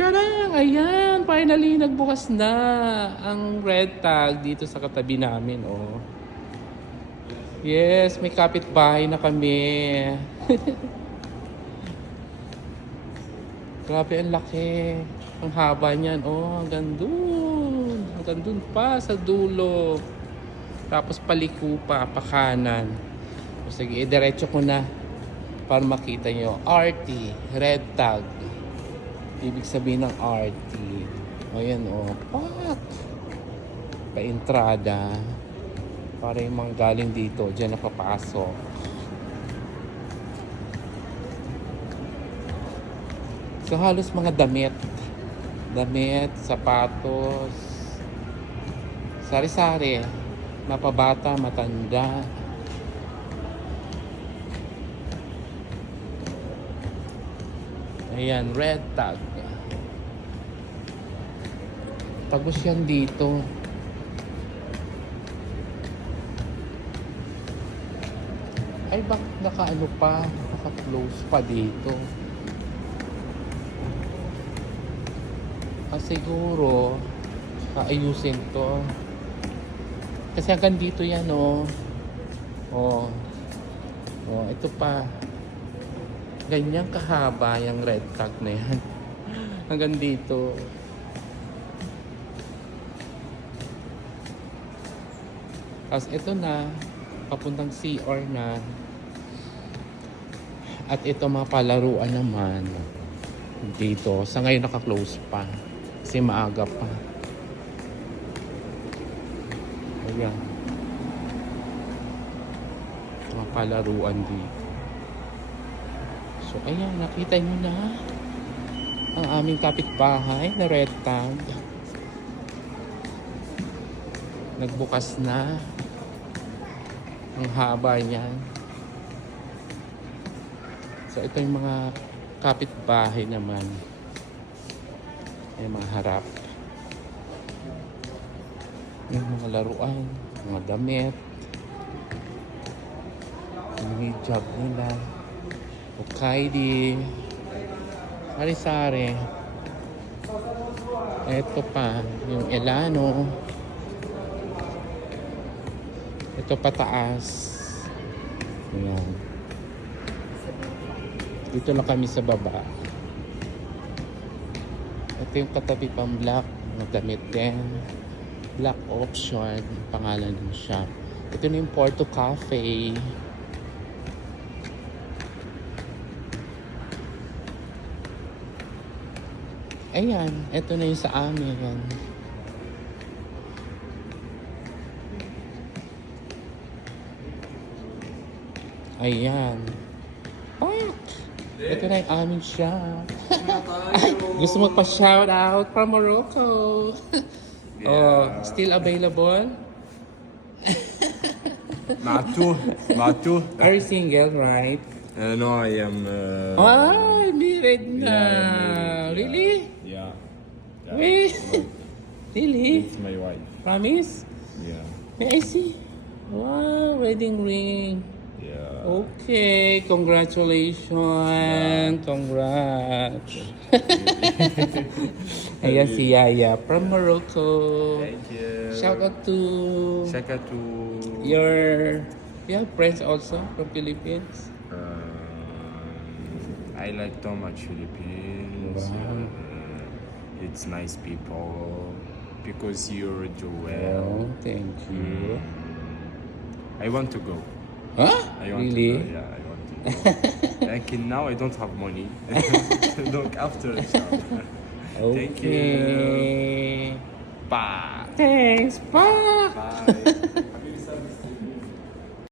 Tadang! Ayan! Finally, nagbukas na ang red tag dito sa katabi namin, oh. Yes, may kapitbahay na kami. Grabe, ang laki. Ang haba niyan, oh. Hanggang dun. Hanggang dun pa sa dulo. Tapos paliko pa, pakanan. Sige, diretso ko na para makita nyo. RT, red tag. Ibig sabihin ng RT. Ayan, oh. Pak! Pa-entrada. Para yung mga galing dito, dyan nakapasok. So, halos mga damit. Damit, sapatos, sari-sari. Mapabata, matanda. Ayan, red tag. Tagos yan dito. Ay, bakit naka-ano pa? Naka-close pa dito? Siguro, kaayusin to. Kasi hanggang dito yan, oh. Oh. Oh, ito pa. Ganyan kahaba yung red tag na yan. Hanggang dito. Tapos ito na, papuntang CR na. At ito mga palaruan naman. Dito. Sa ngayon naka-close pa. Kasi maaga pa. Ayan. Mga palaruan dito. So, ayan, nakita nyo na ang aming kapitbahay na red tag. Nagbukas na. Ang haba niyan. So, ito yung mga kapitbahay naman. Yung mga harap. Yung mga laruan, mga damit. Yung hijab nila. Hokkaido, sari-sari. Ito pa, yung Elano. Ito pataas. Ayan. Dito lang kami sa baba. Ito yung katabi pang black. Nagamit din. Black option. Pangalan ng shop. Ito na yung Porto Cafe. Ayan, ito na yung sa amin. Ayan. Pak! Ito na yung amin shop. Ay, gusto mo pa shout out from Morocco. Oh, still available? Matu. Are you single, right? No, I am. Married na. Yeah, Really? Yeah. Wait. Really? It's my wife. Promise? Yeah. May I see? Wow, wedding ring. Yeah. Okay, congratulations. Congrats. Ayan si Yaya from Morocco. Thank you. Shout out to Shaka to. your friends also from Philippines. I like so much Philippines. Wow. It's nice people because you're do Oh, well. thank you. I want to go. Huh? I want Really? to go. Yeah, I want to go. Like now I don't have money. Look after the shop. Okay. Thank you. Bye. Thanks. Bye. Bye.